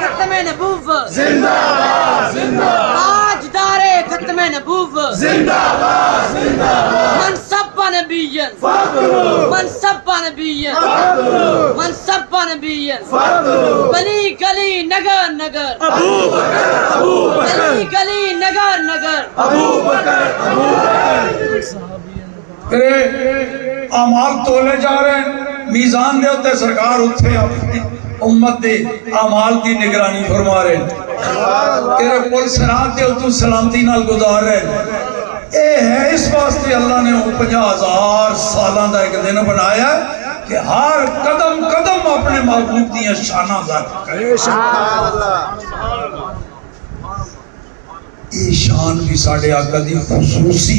ختم نبوت زندہ باد زندہ باد تاجدار ختم نبوت زندہ باد زندہ باد من سب نبیًا فخر من سب نبیًا فخر من سب نبیًا فخر گلی گلی نگر نگر ابو بکر گلی گلی نگر نگر ابو بکر تیرے اعمال تولے جا رہے ہیں میزان دے ہوتے سرکار اتھے اپنی امت دے اعمال کی نگرانی فرما رہے ہیں تیرے پل سرات دے تو سلامتی نال گزار رہے ہیں اے ہے اس واسطے اللہ نے 50,000 سالان دا ایک دن بنایا ہے کہ ہر قدم قدم اپنے محبوب دیا شانہ ذات کرے اے شان بھی ساڑھے آقا دی خصوصی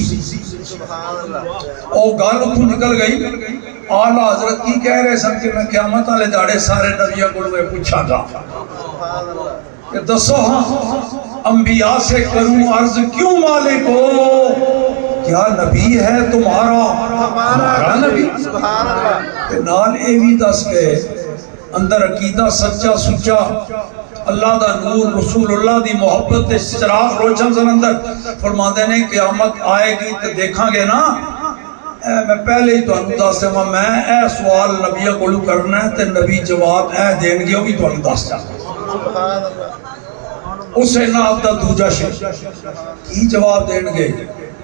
او گال اتھو نکل گئی آلہ حضرت کی کہہ رہے سن کہ میں قیامت والے داڑے سارے نبیہ کو لوے پوچھا گا کہ دسو ہاں انبیاء سے کروں عرض کیوں مالک ہو کیا نبی ہے تمہارا ہمارا نبی کہ نال اے بھی دس گئے اندر عقیدہ سچا سچا اللہ دا نور رسول اللہ دی محبت دے چراغ روشن سن اندر فرماندے نے قیامت آئے گی تے دیکھاں گے نا میں پہلے ہی تو انہوں دس دے میں اے سوال نبیہ کو کرنا ہے تے نبی جواب اے دین گیا بھی تو انہوں دس جانا اسے نا عبدہ دوجہ شیخ کی جواب دین گے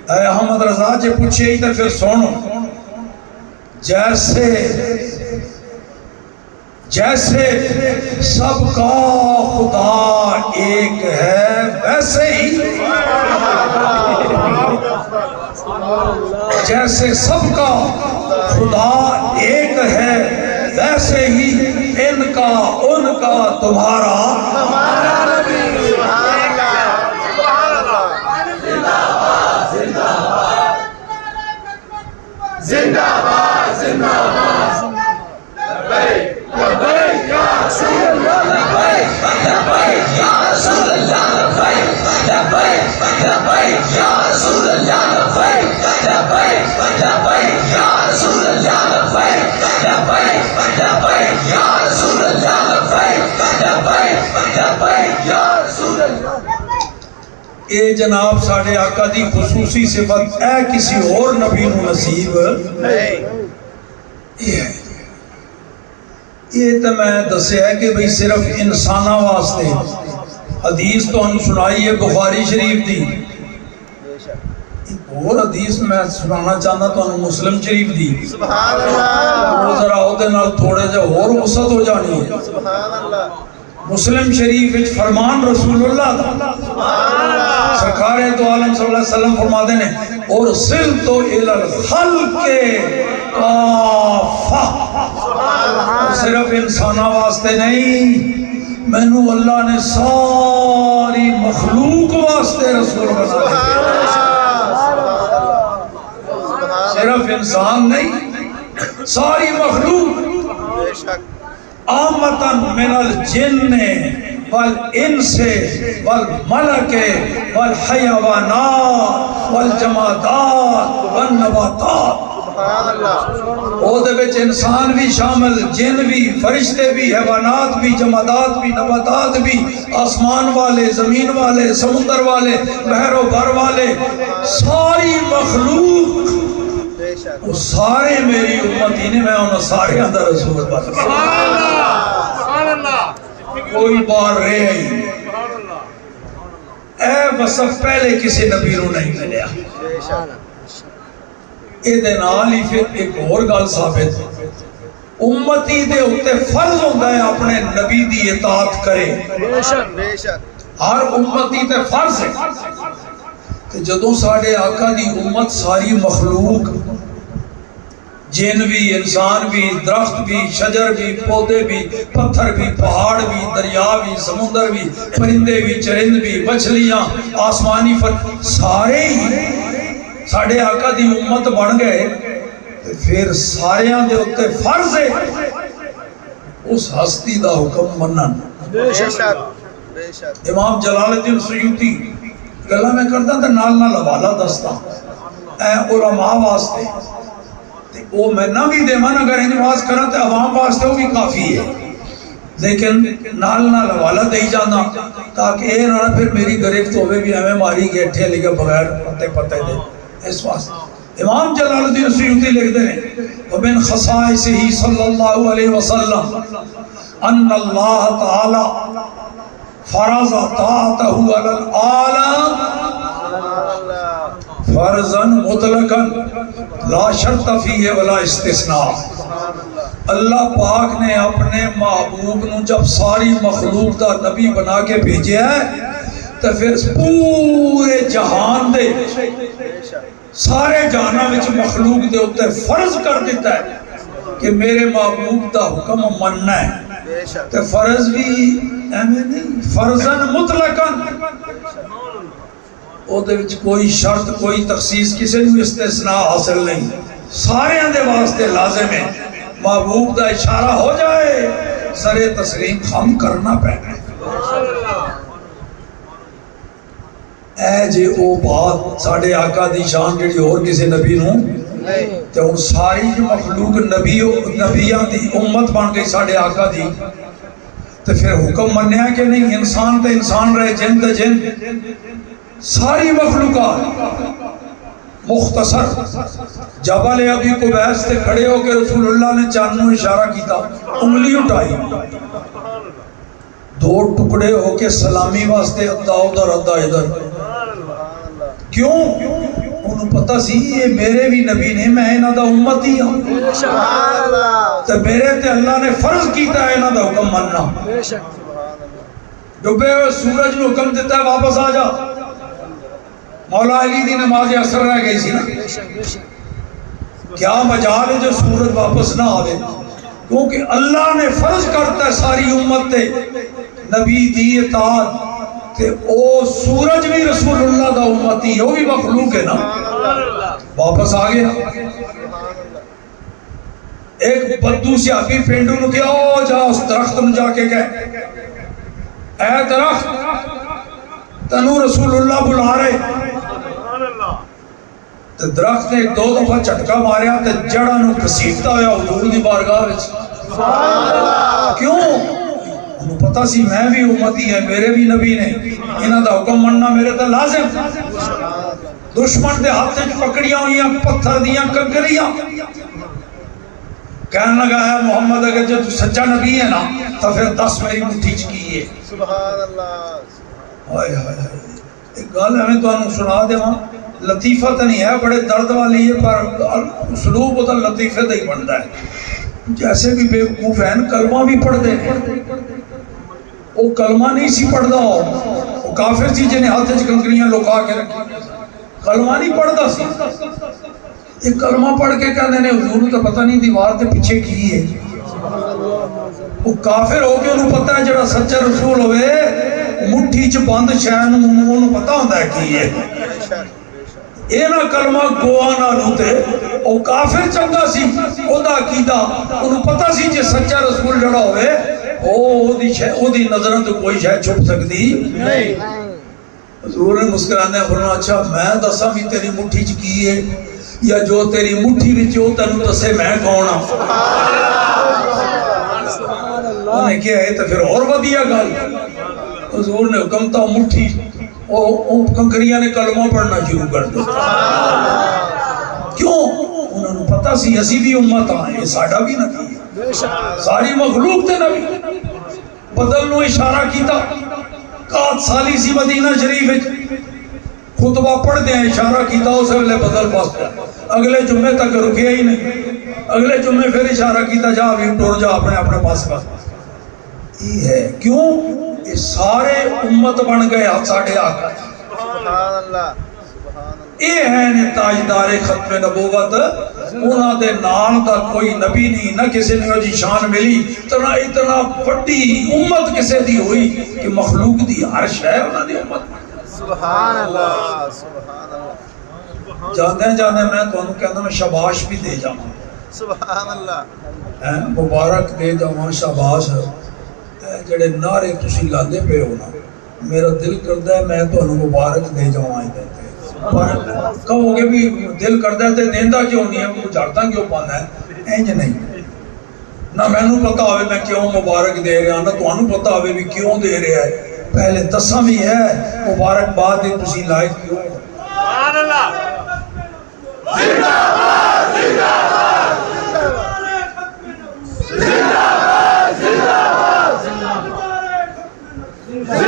اے احمد رضا جے پوچھے ہی تے پھر سونو جیسے سب کا خدا ایک ہے ویسے ہی جیسے سب کا خدا ایک ہے ویسے ہی ان کا ان کا تمہارا زندہ باد زندہ باد لبیک لبیک یا رسول اللہ لبیک لبیک یا رسول اللہ لبیک اے جناب ساڑھے آقا دی خصوصی صفت اے کسی اور نبی نو نصیب یہ ہے. یہ تو میں دسے ہے کہ بھئی صرف انسانہ واسطے. حدیث تو ہم سنائی ہے بخاری شریف دی. اور حدیث میں سنانا چاہنا تو ہم مسلم شریف دی. سبحان اللہ. وہ ذرا ہوتے نال تھوڑے جا اور وسعت ہو جانی ہے. سبحان اللہ. مسلم شریف وچ فرمان رسول اللہ دا سرکار تو عالم صلی اللہ علیہ وسلم فرماتے ہیں اور سلط الی الخلق کافہ. صرف انسانہ واسطے نہیں میں نو اللہ نے ساری مخلوق واسطے رسول بنا صرف انسان نہیں ساری مخلوق بے شک. آمتاً من الجن والانس والملک والحیوانات والجمادات والنباتات. سبحان اللہ. او دے وچ انسان بھی شامل، جن بھی، فرشتے بھی، حیوانات بھی، جمادات بھی، نباتات بھی، آسمان والے، زمین والے، سمندر والے، بحر و بر والے، ساری مخلوق بے شک. وہ سارے میری امتی نے. میں انہوں سارے اندر رسول بات کوئی بار رہے ہی اے وصف پہلے کسی نبی نو نہیں ملیا. بے شک. اے دے نال ہی پھر ایک اور گل ثابت امتی دے اتے فرض ہوتا ہے اپنے نبی دی اطاعت کرے. بے شک. بے شک. ہر امتی تے فرض ہے کہ جدوں ساڑھے آقا دی امت ساری مخلوق جن بھی، انسان بھی، درخت بھی، شجر بھی، پودے بھی، پتھر بھی، پہاڑ بھی، دریا بھی، سمندر بھی، پرندے بھی، چرند بھی، مچھلیاں، آسمانی سارے ہی ساڑھے آقا دی امت بن گئے. پھر ساریاں دے اتے فرض ہے اس ہستی دا حکم منن. بے شک. بے شک. امام جلال الدین سیوطی گلا میں کرتا تھا نال نال حوالہ دستا اے علماء واسطے وہ میں نہ بھی دے من اگر انواز کرنا تو عوام واسطے وہ بھی کافی ہے لیکن نال نال حوالہ دے جانا تاکہ اے نہ پھر میری گرفت ہوئے بھی ہمیں ماری گئے لگے بغیر پتے دے. اس واسطے امام جلال الدین سیوطی لکھتے ہیں ومن خصائصہ صلی اللہ علیہ وسلم ان اللہ تعالی فرض طاعتہ علی العالم فرضا مطلقا لا شرط فیہ ولا استثناء. اللہ پاک نے اپنے محبوب نو جب ساری مخلوق دا نبی بنا کے بھیجیا ہے تو پھر پورے جہان دے سارے جہانا وچ مخلوق دے اتے فرض کر دیتا ہے کہ میرے محبوب دا حکم مننا ہے. تو فرض بھی ایمیں نہیں فرضاً مطلقاً او دے وچ کوئی شرط کوئی تخصیص کسی نے استثناء حاصل نہیں. سارے اندے واسطے لازم ہے محبوب دا اشارہ ہو جائے سر تسلیم خم کرنا پہنے. اے جے او بات ساڑھے آقا دی شان جڑی اور کسی نبی نو تو ان ساری جو مخلوق نبیان دی امت بن گئی ساڑھے آقا دی تو پھر حکم منیا کہ نہیں انسان تے انسان رہے جن تے جن ساری مخلوقات. مختصر جبل ابی قبیس تے کھڑے ہو کے رسول اللہ نے چانوں اشارہ کیتا انگلی اٹھائی دو ٹکڑے ہو کے سلامی واسطے ادا ادھر ادا ادھر. کیوں؟ انہوں پتہ سی یہ میرے بھی نبی نے میں انہاں دا امت ہی ہوں تو میرے تے اللہ نے فرض کیتا ہے انہاں دا حکم مننا. ڈبے ہوئے سورج نے حکم دیتا ہے واپس آ جا. مولا علی دی نماز اثر رہ گئی سی نا کیا مجال ہے جو سورج واپس نہ آوے کیونکہ اللہ نے فرض کرتا ہے ساری امت تے نبی دی اطاعت کہ او سورج بھی رسول اللہ دا امتی وہ بھی مخلوق ہے نا. واپس آ گیا. ایک بدو سیابی پینڈو نو کیا او جا اس درخت نو جا کے کہے اے درخت تنو رسول اللہ بلا رہے تو درخت نے ایک دو دفعہ چٹکا ماریا تو جڑا نو کسیٹتا ہویا حضور دی بارگاہ وچ. کیوں؟ انہوں پتہ سی میں بھی امتی ہے، میرے بھی نبی نے، انہاں دا حکم مننا میرے تے لازم۔ دشمن دے ہاتھ وچ پکڑیاں ہوئیاں پتھر دیاں کنکریاں، کہنے لگا ہے محمد اگر جو تو سچا نبی ہے نا تو پھر 10 میری مٹھی چ کی ہے۔ سبحان اللہ، ہائے ہائے ہائے، ایک گل ہمیں تو انہوں سنا دے وہاں، لطیفہ تو نہیں ہے بڑے درد والی ہے، پر اسلوب ہوتا لطیفے دے ہی بنتا ہے۔ جیسے بھی بے وقوف ہیں کلمہ بھی پڑھ دے، وہ کلمہ نہیں سی پڑھدا، وہ کافر سی جنہیں ہاتھ وچ کنکریاں لکا کے رکھی، کلمہ نہیں پڑھدا سی۔ ایک کلمہ پڑھ کے کہنے نے حضور تو پتہ نہیں دیوار تے پیچھے کی ہے، وہ کافر ہو کے انہوں پتہ ہے جڑا سچا رسول ہوئے مٹھی چ بند شہن انہوں پتہ ہوتا ہے کی ہے۔ اے نا کلمہ گوا نہ لوتے، وہ کافر چنگا سی، او دا عقیدہ انہوں پتہ سی جے سچا رسول جڑا ہوئے او دی نظروں تو کوئی شاید چھپ سکتی نہیں۔ حضور نے مسکرانے فرمایا اچھا میں دساں بھی تیری مٹھی چ کی ہے یا جو تیری مٹھی وچ او تینوں دسے میں کون ہاں؟ انہیں کیا ہے تو پھر اور ودیا گل، حضور نے حکم تا مٹھی او کنکریاں نے کلمہ پڑھنا شروع کر دیا۔ کیوں؟ انہوں نے پتہ سی اسی بھی امت آئے، یہ ساڑھا بھی نبی ہے، ساری مخلوق تے نبی۔ بدل نو اشارہ کیتا، 7 سالی سی مدینہ شریف خطبہ پڑھ دیں اشارہ کیتا، اسے ویلے بدل پاس پہ اگلے جمعے تک رکھیا ہی نہیں، اگلے جمعے پھر اشارہ کیتا جا بھی ٹور جا اپنے پاس کا۔ یہ ہے کیوں؟ یہ سارے امت بن گئے ساڑھے آقا۔ سبحان اللہ، سبحان اللہ۔ یہ ہے تاجدار ختم نبوت، انہاں دے نام دا کوئی نبی نہیں، نہ کسی نے جی شان ملی، اتنا بڑی امت کسے دی ہوئی کہ مخلوق دی عرش ہے انہاں دی امت۔ سبحان اللہ، سبحان اللہ۔ جاندے میں تو انہوں کہنا میں شاباش بھی دے جاؤں، سبحان اللہ، مبارک دے جاؤں، شاباش جڑے نعرے تسی لاندے پہ ہو نا، میرا دل کردہ ہے میں تو انہوں مبارک دے جاؤں آئیں دیتے ہیں، پر کہو گے بھی دل کردہ ہے تے دیندہ کیوں نہیں ہے، وہ جھارتا کیوں پانا ہے، اینج نہیں، نہ میں نو پتا ہوئے میں کیوں مبارک دے رہا، نہ تو انہوں پتا ہوئے بھی کیوں دے رہا ہے، پہلے دساں بھی ہے مبارک بات دے تسی لائق کیوں۔ سبحان اللہ، زندہ باد، زندہ باد، زندہ باد، زندہ باد،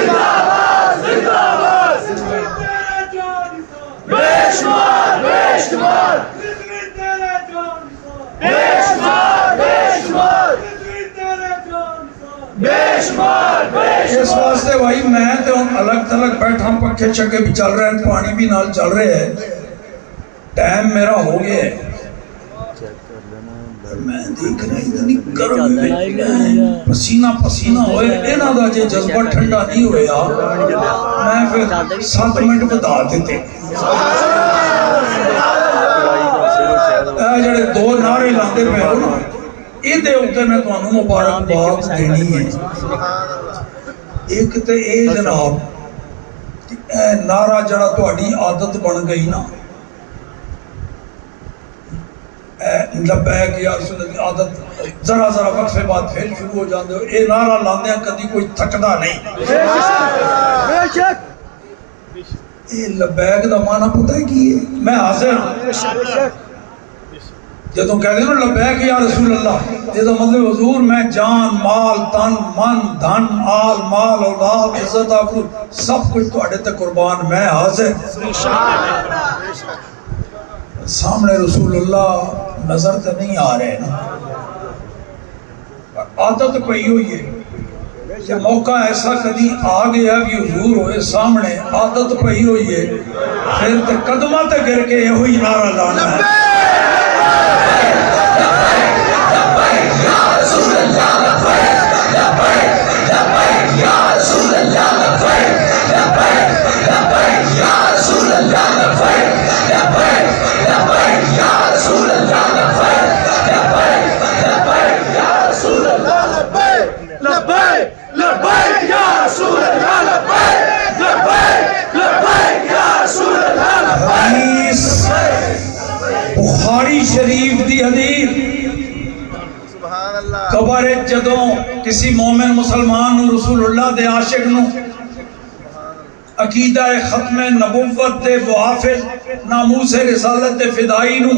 زندہ باد، زندہ باد، بے شمار، بے شمار، بے شمار، بے شمار، بے شمار، بے اس واسطے بھائی میں تو الگ تلگ بیٹھا پکھے چکے بھی چل رہے ہیں، پانی بھی نال چل رہے ہیں، ٹائم میرا ہو گیا ہے، میں دیکھ رہا اتنی گرم ہے، پسینہ پسینہ ہوئے، اینا دا جے جذبہ ٹھنڈا نہیں ہویا، میں پھر 7 منٹ بتا دیتے، جڑے 2 نعرے لاندے پہ ہو نا، یہ دے ہوتے میں تو انہوں مبارک بات دینی ہے۔ ایک تے اے جناب اے نعرہ جڑا تو اڈی عادت بن گئی نا، لبیک یا رسول اللہ عادت ذرا ذرا وقفے بعد پھر شروع ہو جاندے ہو، اے نعرہ لاندے ہیں کدی کوئی تھکدا نہیں۔ اے لبیک دا معنی پتہ ہے کی ہے؟ میں حاضر ہوں، جدوں کہہ دیں نا لبیک یا رسول اللہ، یہ تو مطلب حضور میں جان مال تن من دھن آل مال اولاد عزت آبرو سب کچھ تو اڑے تے قربان میں حاضر۔ سامنے رسول اللہ نظر تے نہیں آ رہے نا، عادت پئی ہوئی ہے کہ موقع ایسا کدی آ گیا بھی حضور ہوئے سامنے، عادت پئی ہوئی ہے، پھر تے قدمہ تے گر کے یہ ہوئی نعرہ لانا ہے۔ سبحان اللہ قبر جدوں کسی مومن مسلمان نو رسول اللہ دے عاشق نو عقیدہ ختم نبوت دے موافق ناموس رسالت دے فدائی نو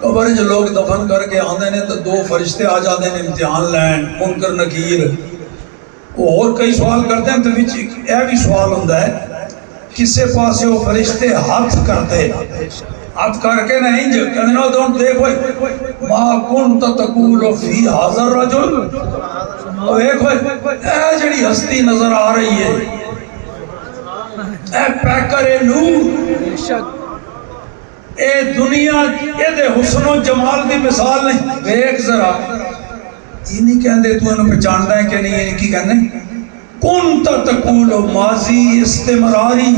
قبر جو لوگ دفن کر کے آندے نے تو دو فرشتے آ جاتے ہیں امتحان لین منکر نکیر وہ اور کئی سوال کرتے ہیں تو بھی یہ بھی سوال ہوتا ہے کسے پاسے وہ فرشتے ہاتھ کرتے ہاتھ کر کے نہیں جو کہنے نو دون دیکھو ما کنت تقول فی حاضر رجل دیکھو اے جڑی ہستی نظر آ رہی ہے اے پیکر نور اے دنیا اے دے حسن و جمال دی مثال نہیں دیکھ ذرا یہ نہیں کہندے تو انہوں پہچانتا ہے کہ نہیں یہ کی کہنے کنت تقول ماضی استمراری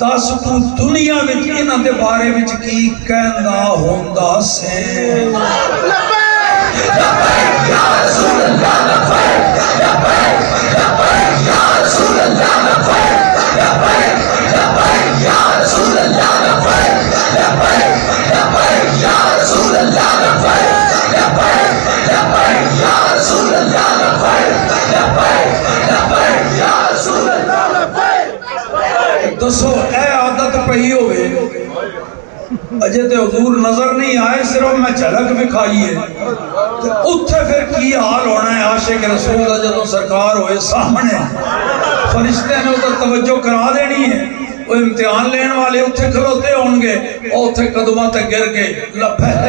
دس تو دنیا وچ انہاں دے بارے وچ کی کہندا ہوندا سے لبیک یا رسول اللہ لبیک لبیک یا رسول اللہ لبیک لبیک یا رسول اللہ لبیک لبیک یا رسول اللہ لبیک لبیک یا رسول اللہ لبیک لبیک یا رسول اللہ لبیک دسو اے عادت پہی ہوئے اجے تے حضور نظر نہیں آئے صرف میں جھلک بکھائی ہے اتھے پھر کی حال ہونا ہے عاشق رسول اللہ جدوں سرکار ہوئے سامنے فرشتے نے ادھر توجہ کرا دینی ہے وہ امتحان لین والے اتھے کھلوتے ہوں گے اور اتھے قدمہ تک گر گئے لبیک